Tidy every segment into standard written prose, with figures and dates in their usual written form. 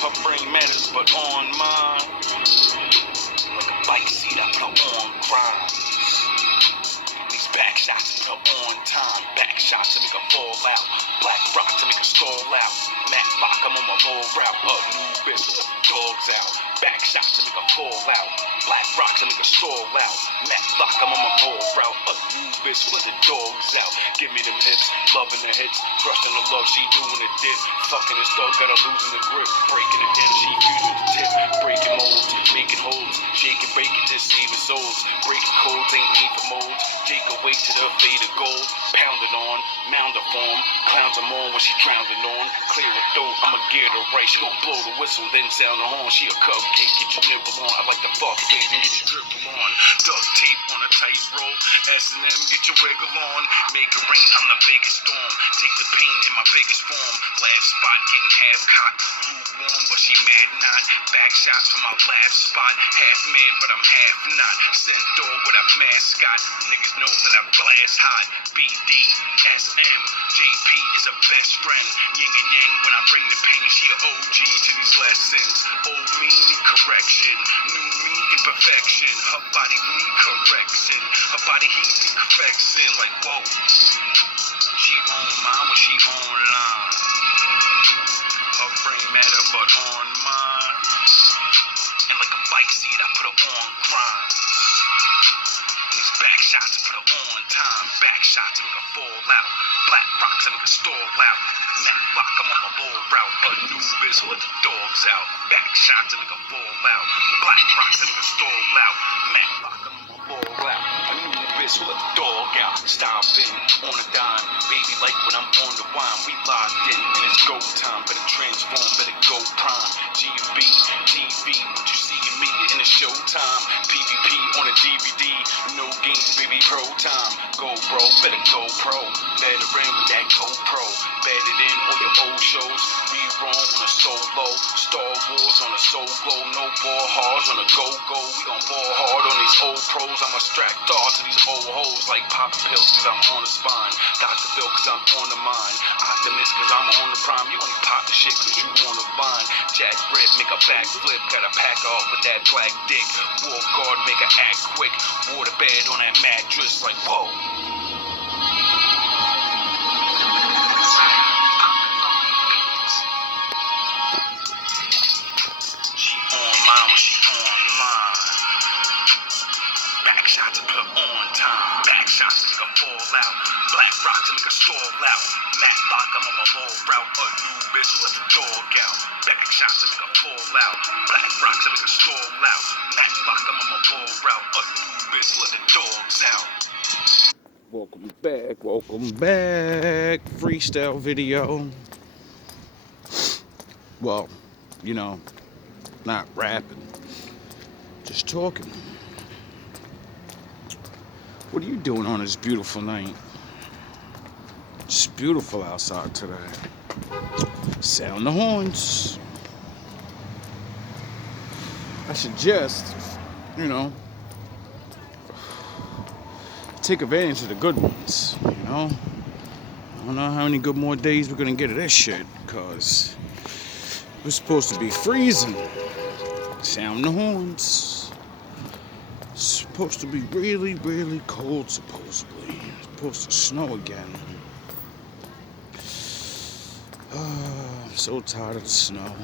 Her brain matters, but on mine, like a bike seat, I put her on grind. These back shots put her on time. Back shots to make her fall out. Black rock to make her stall out. Matt lock, I'm on my low route. Anubis, let the dogs out. Back shots to make her fall out. Black rock to make her stall out. Matt lock, I'm on my low route. Anubis, let the dogs out. Give me them hips, loving the hits. Crushing the love, she doing the dip. Fucking this dog, got her losing the grip. Breaking it in, she fusing the tip. Breaking molds, making holes. Shaking, breaking, just saving souls. Breaking codes, ain't made for molds. Take away to the fade of gold. Pounding on, mound of form. Clowns I'm on when she drowning on. Clear her throat, I'ma gear her right. She gon' blow the whistle, then sound the horn. She a cupcake, get your nibble on. I like the fuck face and get your dribble on. Duct tape on a tight roll. S&M, get your wiggle on. Make it rain, I'm the biggest storm. Take the pain in my biggest form. Last spot, getting half caught. Lukewarm, but she mad not. Back shots from my last spot. Half man, but I'm half not. Centaur with a mascot. Niggas know that I blast hot. BD, SM, JP is a best friend. Yin and yang when I bring the pain. She a OG to these lessons. Old me need correction. New me imperfection. Her body need correction. Her body heat need perfection. Like whoa. She on mine when she online. Her brain matter but on mine. And like a bike seat I put her on grind. These back shots put her on time. Back shots to make her fall out. Black rocks to make her stall out. Matt rock, I'm on my low route. Anubis, let the dogs out. Back shots to make her fall out. Black rocks to make her stall out. Matt rock, I'm on my low route. Anubis, let the dog out. Stomping on a dime. Baby, like when I'm on the wine. We locked in and it's go time. Better transform, better go prime. GMB TV, what you see in me in the showtime. PvP on a DVD. No games, baby, pro time. Go bro, better go pro. Better in with that GoPro. Better in all your old shows. Rerun on a solo. Star Wars on a solo. No ball hards on a go-go. We gon' ball hard on these old pros. I'ma strap dart to these old hoes like poppin' pills cause I'm on the spine. Dr. Phil cause I'm on the mind. Optimist cause I'm on the prime. You only pop the shit cause you wanna bind. Jack Rip, make a backflip. Gotta pack off with that black dick. War guard, make her act quick. Water bed on that mattress like whoa. Back shots to put on time. Back shots to make her fall out. Black rock to make her stall out. Matt lock, I'm on my low route. Anubis, let the dog out. Back shots to make her fall out. Black rock to make her stall out. Matt lock, I'm on my low route. Anubis, let the dogs out. Welcome back. Freestyle video. Well, you know, not rapping, just talking. What are you doing on this beautiful night? It's beautiful outside today. Sound the horns. I suggest, you know, take advantage of the good ones, you know? I don't know how many good more days we're gonna get of this shit, because we're supposed to be freezing. Sound the horns. It's supposed to be really, really cold, supposedly. It's supposed to snow again. I'm so tired of the snow.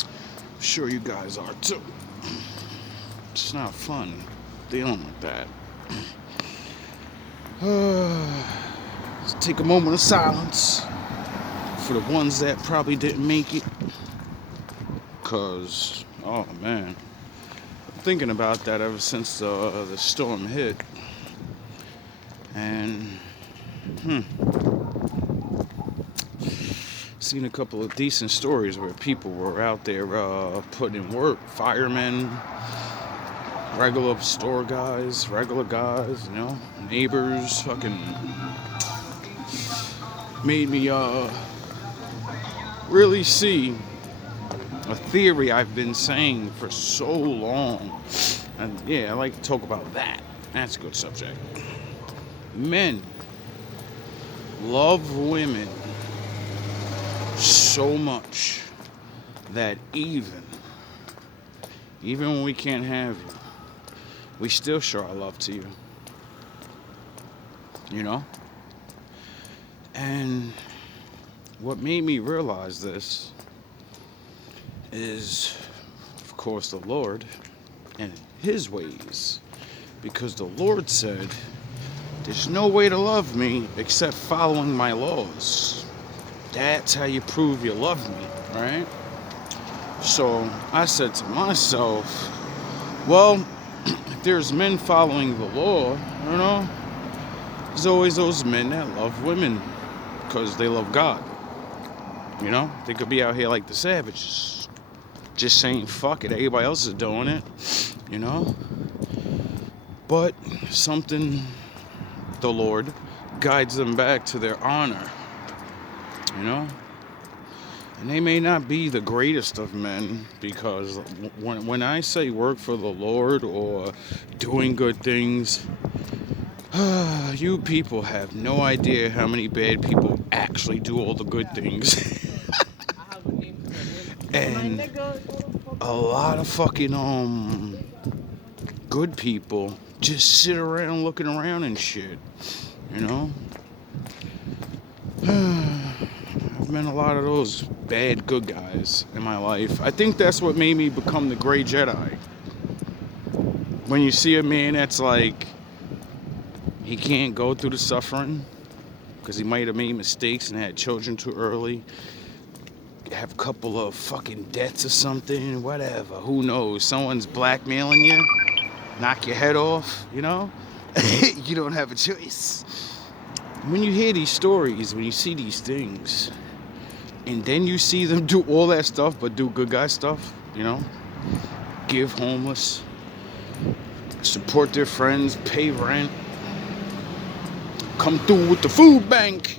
I'm sure you guys are too. It's not fun dealing with that. Let's take a moment of silence for the ones that probably didn't make it. Cause, oh man, I'm thinking about that ever since the storm hit. And, seen a couple of decent stories where people were out there putting in work. Firemen, regular store guys, regular guys, you know, neighbors, fucking made me really see a theory I've been saying for so long. And yeah, I like to talk about that. That's a good subject. Men love women so much that even when we can't have you, we still show our love to you. You know? And what made me realize this is, of course, the Lord and His ways. Because the Lord said, there's no way to love me except following my laws. That's how you prove you love me, right? So I said to myself, well, if there's men following the law, you know, there's always those men that love women because they love God. You know, they could be out here like the savages, just saying fuck it, everybody else is doing it, you know. But something, the Lord guides them back to their honor, you know. And they may not be the greatest of men, because when I say work for the Lord or doing good things, you people have no idea how many bad people actually do all the good things. And a lot of fucking good people just sit around looking around and shit, you know. I've met a lot of those bad good guys in my life. I think that's what made me become the Grey Jedi. When you see a man that's like, he can't go through the suffering because he might have made mistakes and had children too early, have a couple of fucking debts or something, whatever, who knows, someone's blackmailing you, knock your head off, you know. You don't have a choice. When you hear these stories, when you see these things, and then you see them do all that stuff but do good guy stuff, you know, give homeless, support their friends, pay rent, come through with the food bank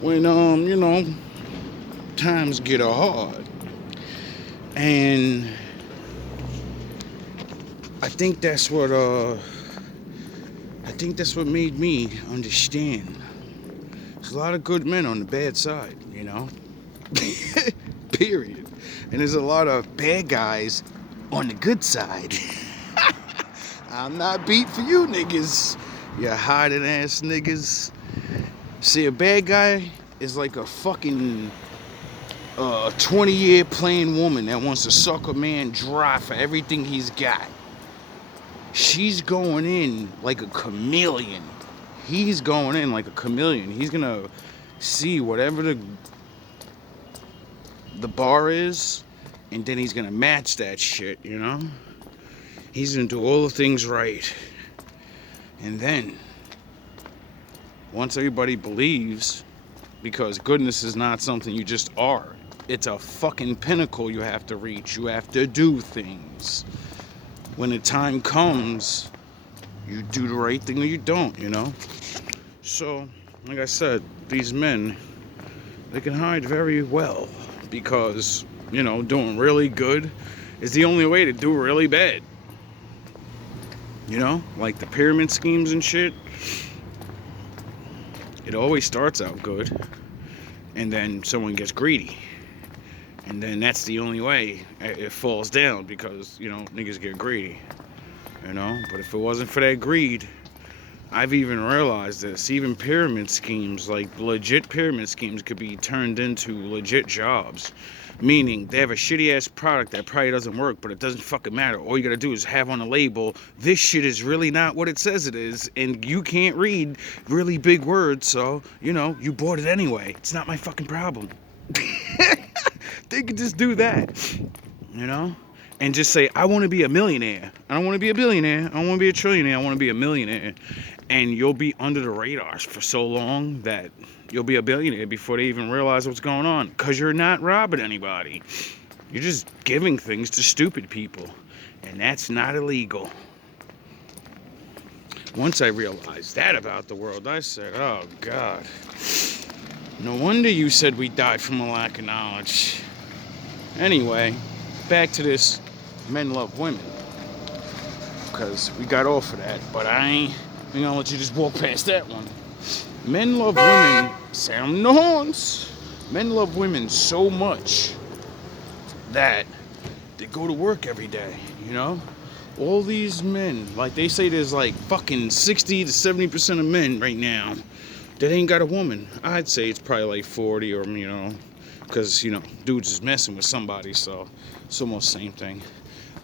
when you know, times get hard. And I think that's what made me understand. There's a lot of good men on the bad side, you know. Period. And there's a lot of bad guys on the good side. I'm not beat for you niggas, you hiding ass niggas. See, a bad guy is like a fucking 20-year plain woman that wants to suck a man dry for everything he's got. She's going in like a chameleon. He's going in like a chameleon. He's gonna see whatever the bar is, and then he's gonna match that shit, you know? He's gonna do all the things right. And then, once everybody believes, because goodness is not something you just are, it's a fucking pinnacle you have to reach. You have to do things. When the time comes, you do the right thing or you don't, you know? So, like I said, these men, they can hide very well because, you know, doing really good is the only way to do really bad. You know, like the pyramid schemes and shit, it always starts out good, and then someone gets greedy. And then that's the only way it falls down, because, you know, niggas get greedy, you know. But if it wasn't for that greed, I've even realized this, even pyramid schemes, like legit pyramid schemes, could be turned into legit jobs. Meaning, they have a shitty ass product that probably doesn't work, but it doesn't fucking matter. All you gotta do is have on a label, this shit is really not what it says it is, and you can't read really big words, so, you know, you bought it anyway. It's not my fucking problem. They could just do that, you know? And just say, I want to be a millionaire. I don't want to be a billionaire. I don't want to be a trillionaire. I want to be a millionaire. And you'll be under the radars for so long that you'll be a billionaire before they even realize what's going on. Because you're not robbing anybody. You're just giving things to stupid people. And that's not illegal. Once I realized that about the world, I said, oh, God. No wonder you said we died from a lack of knowledge. Anyway, back to this men love women. Because we got off of that. But I ain't gonna let you just walk past that one. Men love women. Sound the horns. Men love women so much that they go to work every day, you know? All these men, like they say there's like fucking 60 to 70% of men right now that ain't got a woman. I'd say it's probably like 40 or, you know, because, you know, dudes is messing with somebody, so it's almost the same thing.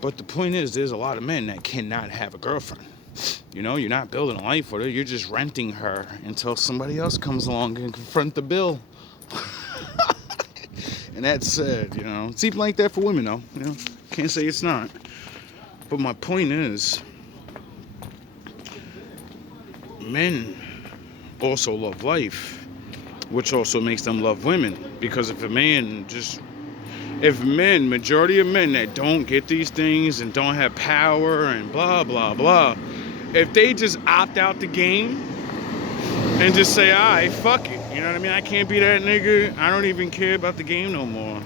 But the point is, there's a lot of men that cannot have a girlfriend. You know, you're not building a life with her, you're just renting her until somebody else comes along and confront the bill. And that's sad, you know. It's even like that for women, though. You know, can't say it's not. But my point is, men also love life, which also makes them love women. Because if majority of men that don't get these things and don't have power and blah, blah, blah, if they just opt out the game and just say, alright, fuck it, you know what I mean? I can't be that nigga. I don't even care about the game no more,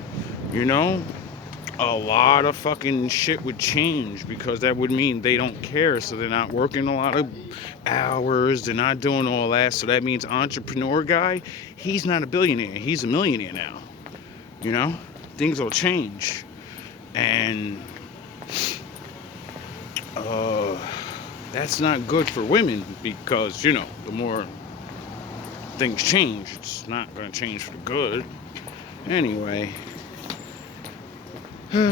you know? A lot of fucking shit would change because that would mean they don't care, so they're not working a lot of hours, they're not doing all that, so that means entrepreneur guy, he's not a billionaire, he's a millionaire now, you know? Things will change, and that's not good for women because, you know, the more things change, it's not going to change for the good. Anyway,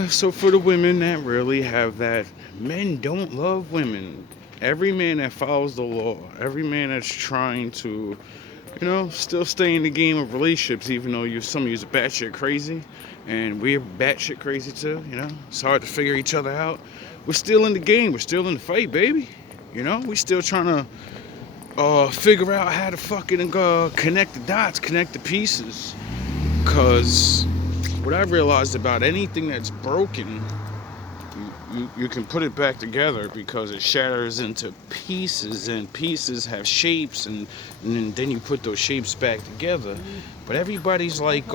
so for the women that really have that, men don't love women. Every man that follows the law, every man that's trying to, you know, still stay in the game of relationships, even though some of you are batshit crazy, and we're batshit crazy too, you know. It's hard to figure each other out. We're still in the game. We're still in the fight, baby. You know, we still trying to figure out how to fucking connect the dots, connect the pieces. Because what I've realized about anything that's broken, you can put it back together because it shatters into pieces, and pieces have shapes, and then you put those shapes back together. But everybody's like,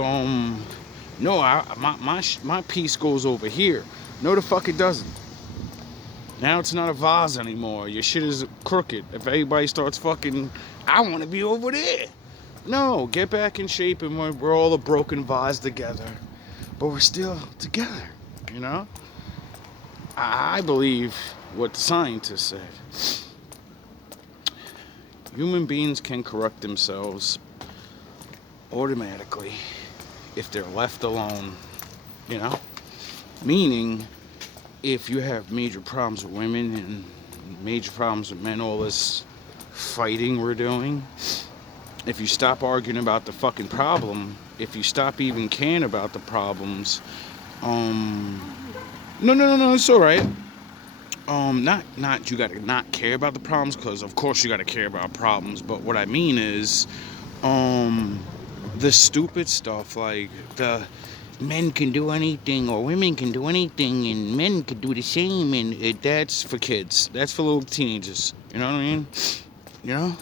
no, my piece goes over here. No, the fuck it doesn't. Now it's not a vase anymore. Your shit is crooked. If everybody starts fucking, I want to be over there. No, get back in shape, and we're all a broken vase together. But we're still together, you know? I believe what the scientists said. Human beings can correct themselves automatically if they're left alone, you know? Meaning, if you have major problems with women and major problems with men, all this fighting we're doing, if you stop arguing about the fucking problem, if you stop even caring about the problems, no, it's all right. Not you gotta not care about the problems, because of course you gotta care about problems. But what I mean is, the stupid stuff like the men can do anything or women can do anything and men can do the same, and that's for kids. That's for little teenagers. You know what I mean? You know.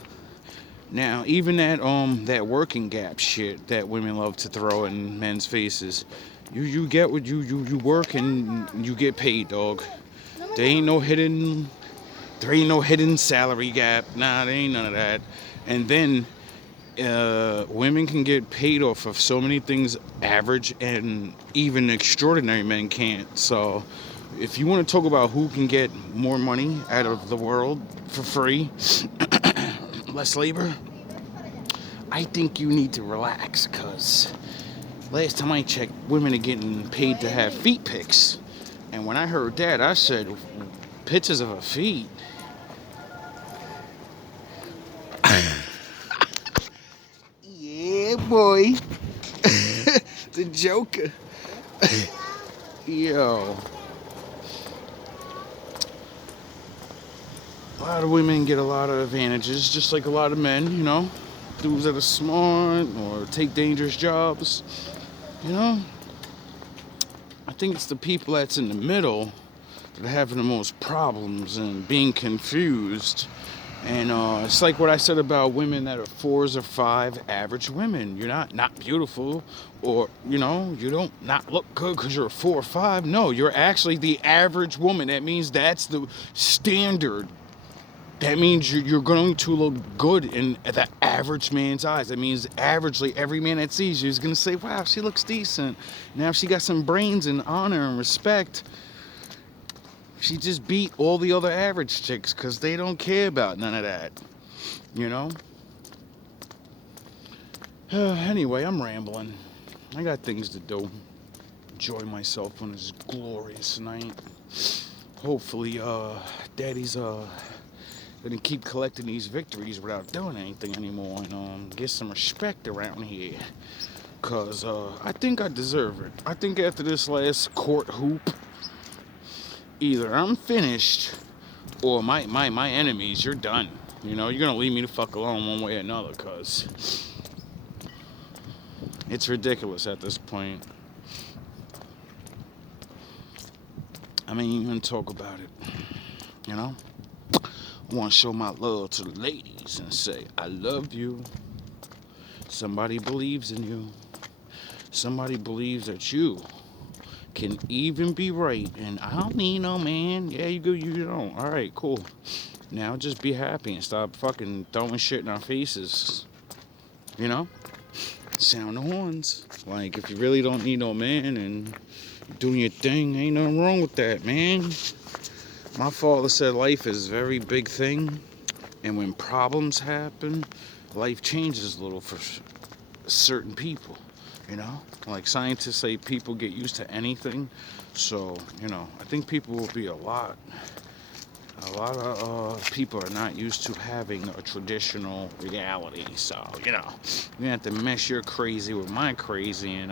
Now, even that working gap shit that women love to throw in men's faces, you get what you work and you get paid, dog. There ain't no hidden salary gap. Nah, there ain't none of that. And then women can get paid off of so many things average and even extraordinary men can't. So if you want to talk about who can get more money out of the world for free, less labor, I think you need to relax, because last time I checked, women are getting paid to have feet pics. And when I heard that, I said, pictures of her feet? Yeah, boy. The Joker. Yo. A lot of women get a lot of advantages, just like a lot of men, you know. Dudes that are smart or take dangerous jobs, you know. I think it's the people that's in the middle that are having the most problems and being confused. And it's like what I said about women that are 4s or 5 average women. You're not beautiful, or, you know, you don't not look good because you're a 4 or 5. No, you're actually the average woman. That means that's the standard. that means you're going to look good in the average man's eyes. That means averagely every man that sees you is going to say, wow, she looks decent. Now she got some brains and honor and respect. She just beat all the other average chicks because they don't care about none of that, you know? Anyway, I'm rambling. I got things to do. Enjoy myself on this glorious night. Hopefully, Daddy's gonna keep collecting these victories without doing anything anymore, and get some respect around here. Cause I think I deserve it. I think after this last court hoop, either I'm finished or my enemies, you're done. You know, you're gonna leave me the fuck alone one way or another, cause it's ridiculous at this point. I mean, even talk about it, you know? I want to show my love to the ladies and say, I love you. Somebody believes in you. Somebody believes that you can even be right. And I don't need no man. Yeah, you go, you don't. All right, cool. Now just be happy and stop fucking throwing shit in our faces. You know? Sound the horns. Like, if you really don't need no man and doing your thing, ain't nothing wrong with that, man. My father said life is a very big thing, and when problems happen, life changes a little for certain people, you know? Like scientists say people get used to anything, so, you know, I think people will be a lot of people are not used to having a traditional reality, so, you know, you have to mesh your crazy with my crazy and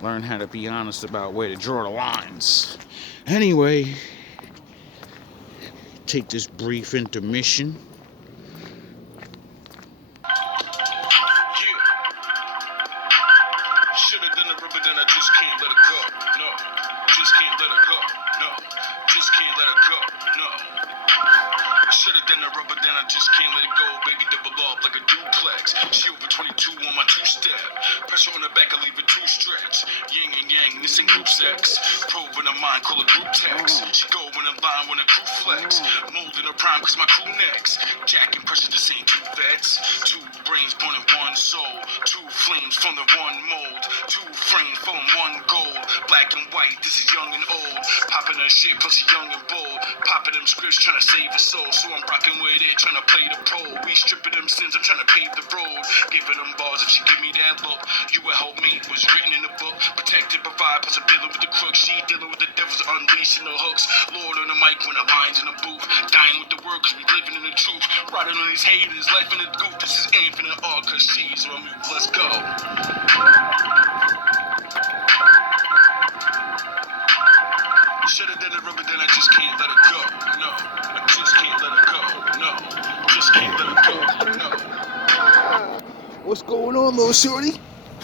learn how to be honest about where to draw the lines. Anyway, take this brief intermission. Should've done it, but then I just can't let it go. No, just can't let it go. No, just can't let it go. No. Should've done it, but then I just can't let it go. Baby, double up like a duplex. She over 22 on my two-step. Pressure on the back, I leave it two stretch. Yin and yang, this ain't group sex. Probe in her mind, call it group text. She go in a line when a crew flex. Molding her prime, cause my crew next. Jack and pressure, this ain't two vets. Two brains born in one soul. Two flames from the one mold. Two frames from one gold. Black and white, this is young and old. Popping her shit, plus young and bold. Popping them scripts, trying to save his soul. So I'm rocking with it, trying to play the pro. We stripping them sins, I'm trying to pave the road. Giving them bars, if she give me that look. You a helpmate, was written in the book. Protect and provide, plus I'm dealing with the crook. She dealing with the devils, unleashing the hooks. Lord on the mic when the lines in the booth. Dying with the word, cause we living in the truth. Riding on these haters, life in the goop. This is infinite art, cause she's on me. Let's go. Should've done it, but then I just can't let it go. No, I just can't let it go. No, just can't let it go. No. What's going on, little shorty?